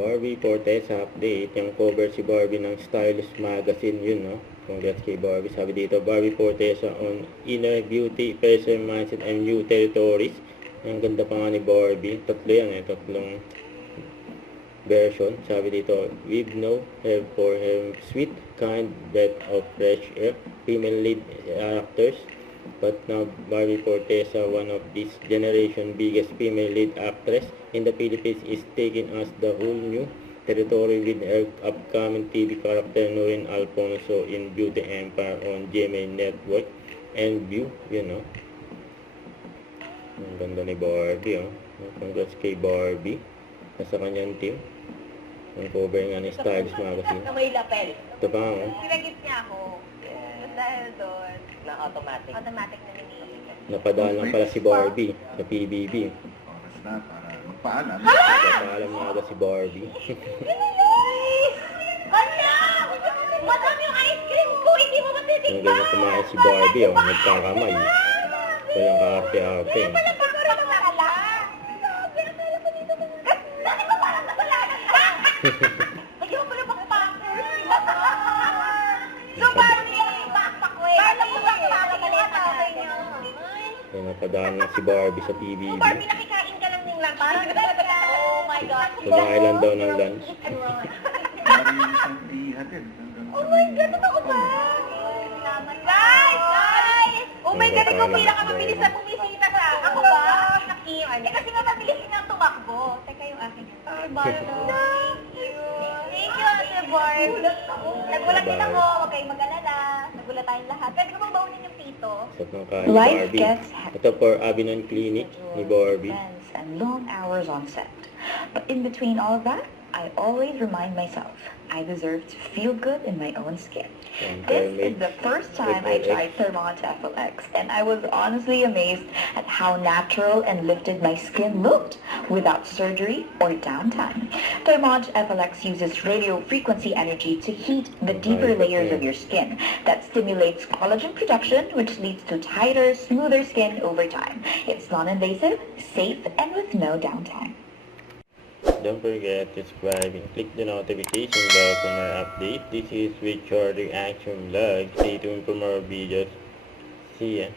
Barbie Fortesa update. Yung cover si Barbie ng Stylist Magazine, yun, no? Congrats kay Barbie. Sabi dito, Barbie Fortesa on inner beauty, personal mindset, and new territories. Ang ganda pa nga ni Barbie. Tatlo yan, tatlong version. Sabi dito, with no have for her sweet, kind breath of fresh air, female lead actors. But now Barbie Fortesa, one of this generation biggest female lead actress in the Philippines, is taking us the whole new territory with her upcoming TV character Noreen Alfonso in Beauty Empire on GMA Network and View, you know. Ang ganda ni Barbie, oh. Congrats kay Barbie sa kanyang team. Ang cover nga ni Stylist Magazine. Na may lapel. Ito pa, oh. Pinagit niya ako. Dahil doon. Na automatic. Automatic na nililipat. Napadaan lang pala si Barbie sa PBB. Oras na para magpaalam. Napaalam nga agad si Barbie. Hala! Madami yung ice cream ko! Hindi mo Yung matitikman! ganyan kumain si Barbie, oh. Nagkakamay. Walang kaarte-arte. Wala pa ka rin nakala! Dati ko parang kasalanan ka! Ayaw mo na bang packers? So, parang yung backpack ko eh. Parang yung backpack ko natin. Kaya napadaan lang si Barbie sa PBB. Barbie, nakikain ka lang ng lunch. Parang talaga. Oh my God. Kumain lang daw ng lunch. Parang yung isang ihatid. Oh my God, totoo ba? Guys! Guys! Oh my God, ikaw pinakamabilis na bumisita sa ako ba? Eh kasi nga mabilis nang tumakbo. Teka yung akin. Ay, Barbie. Thank you. Thank you, Ate Barb. Nagulat din ako. Huwag kayong mag-alala. Nagulat tayong lahat. Pwede ko bang baunin yung pito? Sarap ng kain ni Barbie. Ito for Abinon Clinic ni Barbie. And long hours on set. But in between all of that, I always remind myself I deserve to feel good in my own skin. This is the first time I tried Thermont FLX, and I was honestly amazed at how natural and lifted my skin looked without surgery or downtime. Thermont FLX uses radio frequency energy to heat the deeper layers of your skin that stimulates collagen production, which leads to tighter, smoother skin over time. It's non-invasive, safe, and with no downtime. Don't forget to subscribe and click the notification bell for more updates. This is Richard Reaction Vlog. Stay tuned for more videos. See ya.